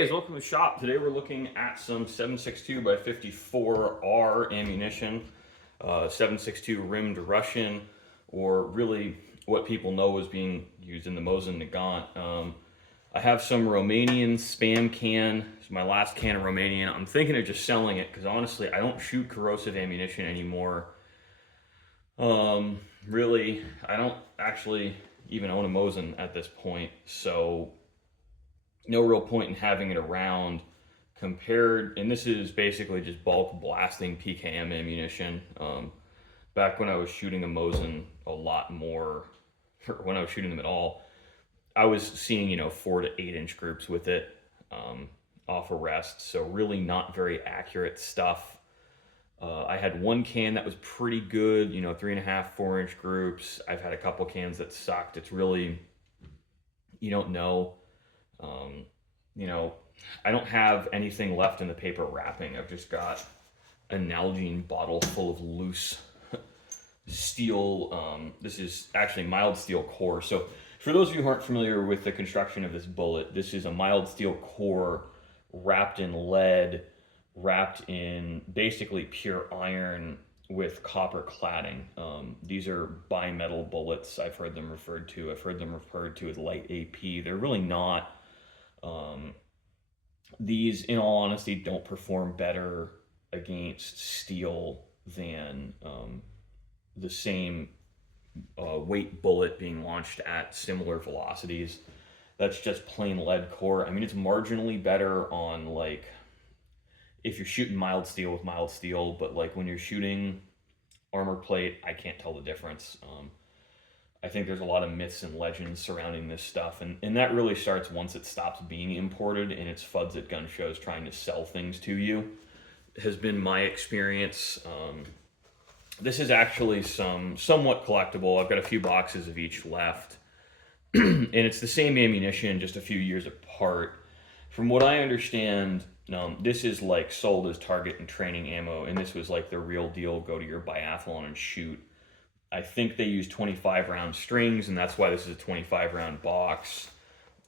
Hey guys, welcome to the shop. Today we're looking at some 7.62 by 54R ammunition, 7.62 rimmed Russian, or really what people know is being used in the Mosin Nagant. I have some Romanian spam can. It's my last can of Romanian. I'm thinking of just selling it because honestly, I don't shoot corrosive ammunition anymore. Really, I don't actually even own a Mosin at this point, so no real point in having it around compared. And this is basically just bulk blasting PKM ammunition. Back when I was shooting a Mosin a lot more, or when I was shooting them at all, I was seeing 4 to 8 inch groups with it, off arrest. So really not very accurate stuff. I had one can that was pretty good, 3.5, 4 inch groups. I've had a couple cans that sucked. It's really, you don't know. Um, you know, I don't have anything left in the paper wrapping. I've just got a Nalgene bottle full of loose steel. This is actually mild steel core. So for those of you who aren't familiar with the construction of this bullet, this is a mild steel core wrapped in lead, wrapped in basically pure iron with copper cladding. These are bimetal bullets. I've heard them referred to. I've heard them referred to as light AP. They're really not. These, in all honesty, don't perform better against steel than the same weight bullet being launched at similar velocities. That's just plain lead core. I mean, it's marginally better on, like, if you're shooting mild steel with mild steel, but like when you're shooting armor plate, I can't tell the difference. I think there's a lot of myths and legends surrounding this stuff, and that really starts once it stops being imported and it's FUDs at gun shows trying to sell things to you, has been my experience. This is actually somewhat collectible. I've got a few boxes of each left, and it's the same ammunition, just a few years apart. From what I understand, this is like sold as target and training ammo, and this was like the real deal. Go to your biathlon and shoot. I think they use 25 round strings, and that's why this is a 25 round box.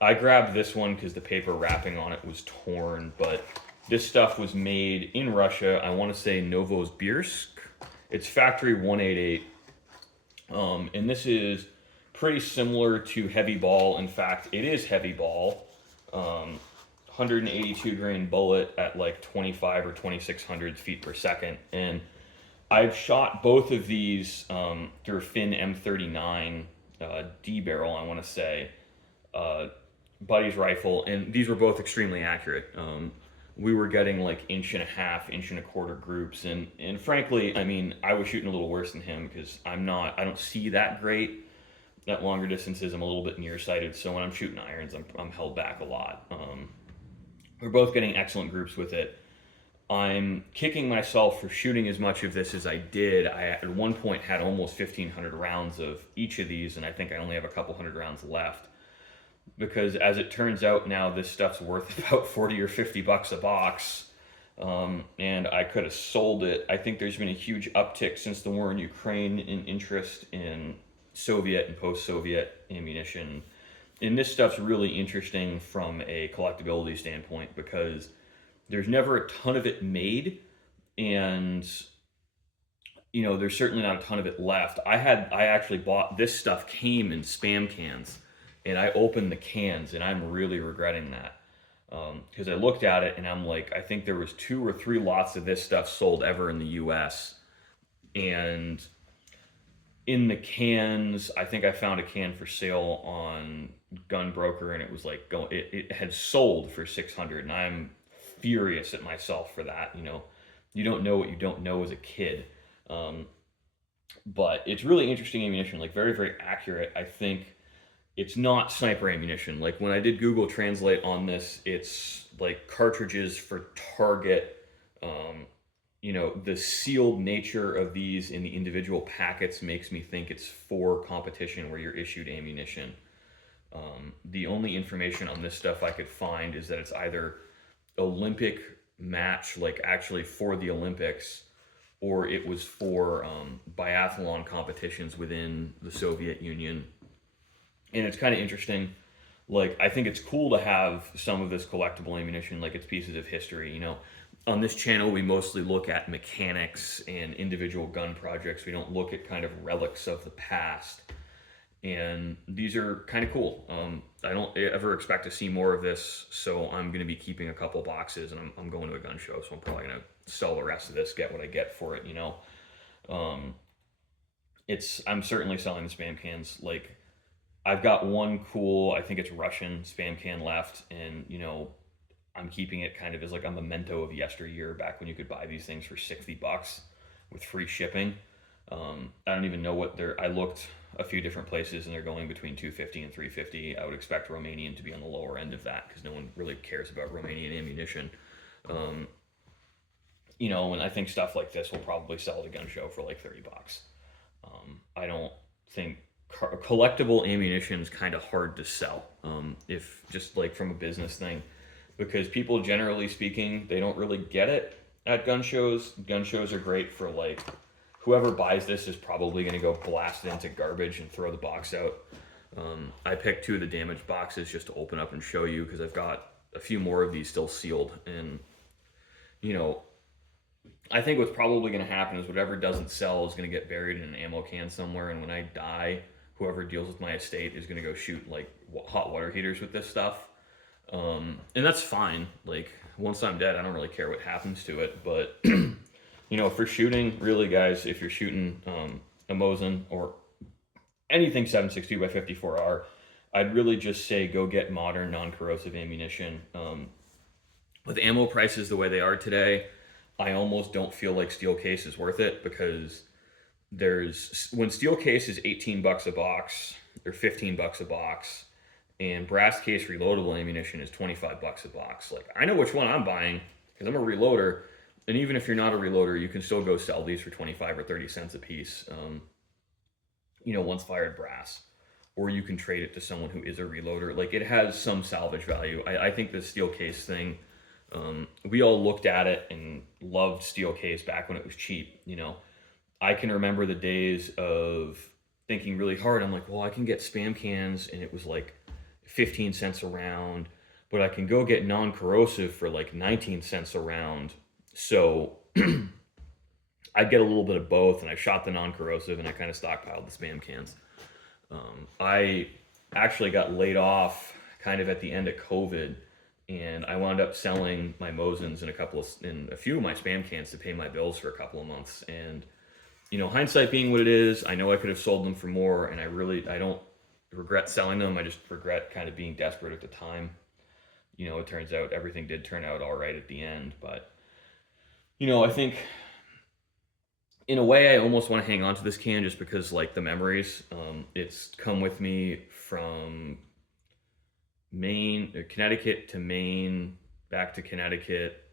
I grabbed this one because the paper wrapping on it was torn, but this stuff was made in Russia. I want to say Novosibirsk. It's factory 188. And this is pretty similar to heavy ball. In fact, it is heavy ball. 182 grain bullet at like 25 or 2600 feet per second. And I've shot both of these through a Fin M39 D barrel, I want to say, buddy's rifle, and these were both extremely accurate. We were getting like 1.5 inch, 1.25 groups, and frankly, I mean, I was shooting a little worse than him because I don't see that great at longer distances. I'm a little bit nearsighted, so when I'm shooting irons, I'm held back a lot. We're both getting excellent groups with it. I'm kicking myself for shooting as much of this as I did. I at one point had almost 1,500 rounds of each of these, and I think I only have a couple hundred rounds left. Because as it turns out now, this stuff's worth about 40 or 50 bucks a box, and I could have sold it. I think there's been a huge uptick since the war in Ukraine in interest in Soviet and post-Soviet ammunition. And this stuff's really interesting from a collectability standpoint because there's never a ton of it made, and there's certainly not a ton of it left. I actually bought this stuff, came in spam cans, and I opened the cans, and I'm really regretting that because I looked at it and I'm like, I think there was 2 or 3 lots of this stuff sold ever in the U.S. And in the cans, I think I found a can for sale on Gun Broker, and it was like it had sold for 600, and I'm furious at myself for that. You don't know what you don't know as a kid. But it's really interesting ammunition, like very, very accurate. I think it's not sniper ammunition. Like when I did Google Translate on this, it's like cartridges for target. The sealed nature of these in the individual packets makes me think it's for competition where you're issued ammunition. The only information on this stuff I could find is that it's either Olympic match, like actually for the Olympics, or it was for biathlon competitions within the Soviet Union. And it's kind of interesting. like I think it's cool to have some of this collectible ammunition, like it's pieces of history. On this channel we mostly look at mechanics and individual gun projects. We don't look at kind of relics of the past, and these are kind of cool. I don't ever expect to see more of this, so I'm going to be keeping a couple boxes, and I'm going to a gun show, so I'm probably going to sell the rest of this, get what I get for it. Um, I'm certainly selling the spam cans. Like I've got one cool, I think it's Russian spam can left, and I'm keeping it kind of as like a memento of yesteryear, back when you could buy these things for $60 with free shipping. I don't even know what they're. I looked a few different places, and they're going between 250 and 350. I would expect Romanian to be on the lower end of that because no one really cares about Romanian ammunition. Um, and I think stuff like this will probably sell at a gun show for like $30. I don't think collectible ammunition is kind of hard to sell, if just like from a business thing, because people generally speaking, they don't really get it at gun shows. Gun shows are great for like whoever buys this is probably going to go blast it into garbage and throw the box out. I picked two of the damaged boxes just to open up and show you because I've got a few more of these still sealed. And, I think what's probably going to happen is whatever doesn't sell is going to get buried in an ammo can somewhere. And when I die, whoever deals with my estate is going to go shoot like hot water heaters with this stuff. And that's fine. Like once I'm dead, I don't really care what happens to it. But for shooting, really, guys, if you're shooting a Mosin or anything 7.62 by 54R, I'd really just say go get modern, non-corrosive ammunition. With ammo prices the way they are today, I almost don't feel like steel case is worth it, because when steel case is $18 a box or $15 a box, and brass case reloadable ammunition is $25 a box. Like I know which one I'm buying because I'm a reloader. And even if you're not a reloader, you can still go sell these for 25 or 30 cents a piece, once fired brass. Or you can trade it to someone who is a reloader. Like it has some salvage value. I think the steel case thing, we all looked at it and loved steel case back when it was cheap. I can remember the days of thinking really hard. I'm like, well, I can get spam cans, and it was like 15 cents a round, but I can go get non-corrosive for like 19 cents a round. So I get a little bit of both, and I shot the non-corrosive, and I kind of stockpiled the spam cans. I actually got laid off kind of at the end of COVID, and I wound up selling my Mosins and a few of my spam cans to pay my bills for a couple of months. And hindsight being what it is, I know I could have sold them for more, and I don't regret selling them. I just regret kind of being desperate at the time. It turns out everything did turn out all right at the end, but I think in a way I almost want to hang on to this can just because like the memories. It's come with me from Connecticut to Maine, back to Connecticut,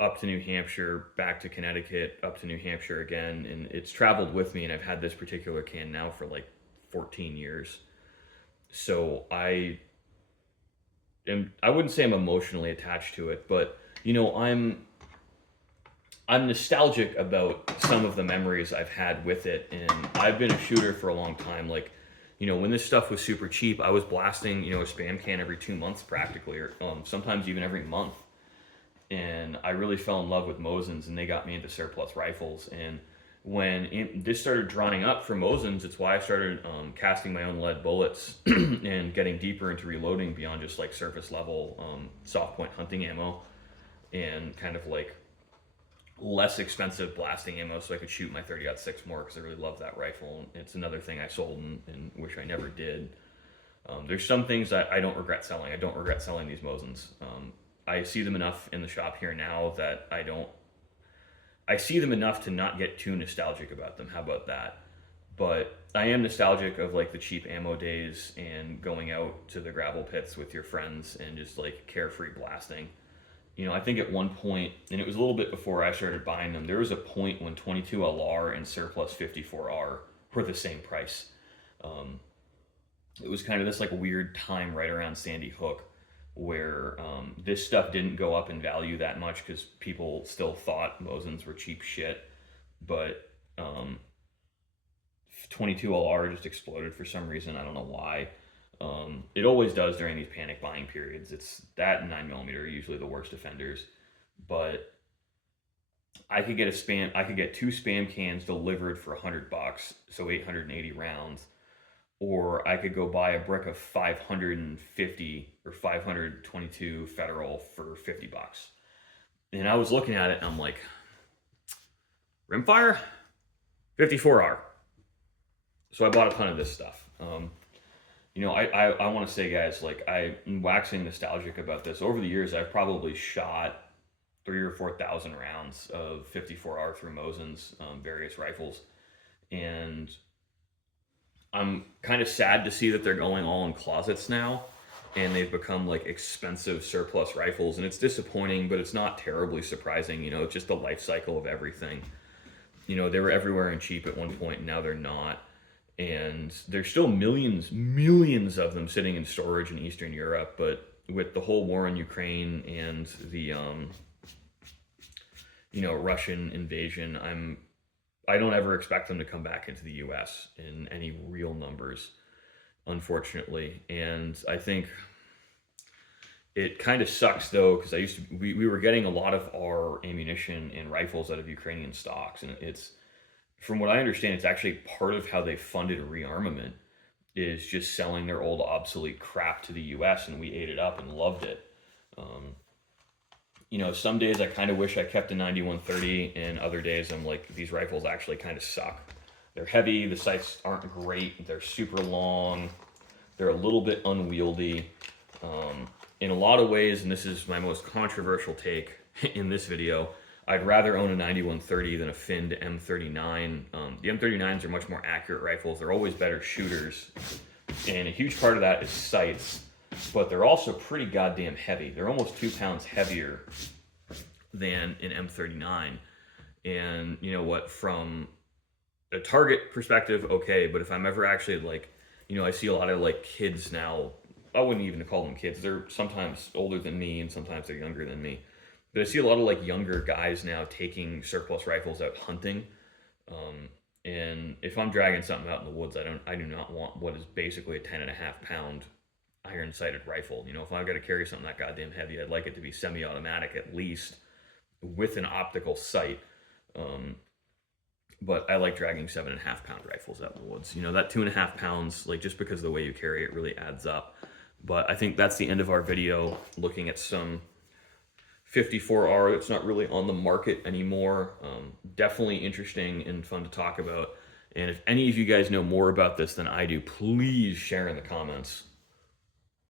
up to New Hampshire, back to Connecticut, up to New Hampshire again, and it's traveled with me, and I've had this particular can now for like 14 years. So I wouldn't say I'm emotionally attached to it, but I'm nostalgic about some of the memories I've had with it, and I've been a shooter for a long time. Like, when this stuff was super cheap, I was blasting, a spam can every 2 months practically, or sometimes even every month. And I really fell in love with Mosins, and they got me into surplus rifles. And when this started drying up for Mosins, it's why I started casting my own lead bullets and getting deeper into reloading beyond just like surface level soft point hunting ammo, and kind of like less expensive blasting ammo, so I could shoot my 30-06 more, because I really love that rifle. It's another thing I sold and wish I never did. There's some things that I don't regret selling. I don't regret selling these Mosins. I see them enough in the shop here now that I see them enough to not get too nostalgic about them. How about that? But I am nostalgic of like the cheap ammo days and going out to the gravel pits with your friends and just like carefree blasting. I think at one point, and it was a little bit before I started buying them, there was a point when 22 LR and surplus 54R were the same price. It was kind of this like weird time right around Sandy Hook where this stuff didn't go up in value that much because people still thought Mosins were cheap shit, but 22 LR just exploded for some reason. I don't know why. It always does during these panic buying periods. It's that and 9mm are usually the worst offenders. But I could get two spam cans delivered for $100, so 880 rounds, or I could go buy a brick of 550 or 522 Federal for $50. And I was looking at it and I'm like, rimfire, 54R. So I bought a ton of this stuff. I want to say, guys, like, I'm waxing nostalgic about this. Over the years, I've probably shot 3,000 or 4,000 rounds of 54R through Mosin's various rifles, and I'm kind of sad to see that they're going all in closets now, and they've become like expensive surplus rifles, and it's disappointing, but it's not terribly surprising. It's just the life cycle of everything. They were everywhere and cheap at one point, and now they're not. And there's still millions of them sitting in storage in Eastern Europe, but with the whole war in Ukraine and the Russian invasion, I don't ever expect them to come back into the US in any real numbers, unfortunately. And I think it kind of sucks, though, because we were getting a lot of our ammunition and rifles out of Ukrainian stocks, and it's, from what I understand, it's actually part of how they funded rearmament, is just selling their old obsolete crap to the US, and we ate it up and loved it. Some days I kind of wish I kept a 9130, and other days I'm like, these rifles actually kind of suck. They're heavy, the sights aren't great, they're super long, they're a little bit unwieldy. In a lot of ways, and this is my most controversial take in this video, I'd rather own a 9130 than a finned M39. The M39s are much more accurate rifles. They're always better shooters. And a huge part of that is sights, but they're also pretty goddamn heavy. They're almost 2 pounds heavier than an M39. And you know what, from a target perspective, okay, but if I'm ever actually I see a lot of kids now, I wouldn't even call them kids. They're sometimes older than me and sometimes they're younger than me. But I see a lot of younger guys now taking surplus rifles out hunting. And if I'm dragging something out in the woods, I do not want what is basically a 10.5 pound iron sighted rifle. If I've got to carry something that goddamn heavy, I'd like it to be semi-automatic at least with an optical sight. But I like dragging 7.5 pound rifles out in the woods. That 2.5 pounds, just because of the way you carry it, really adds up. But I think that's the end of our video, looking at some 54R that's not really on the market anymore. Definitely interesting and fun to talk about. And if any of you guys know more about this than I do, please share in the comments.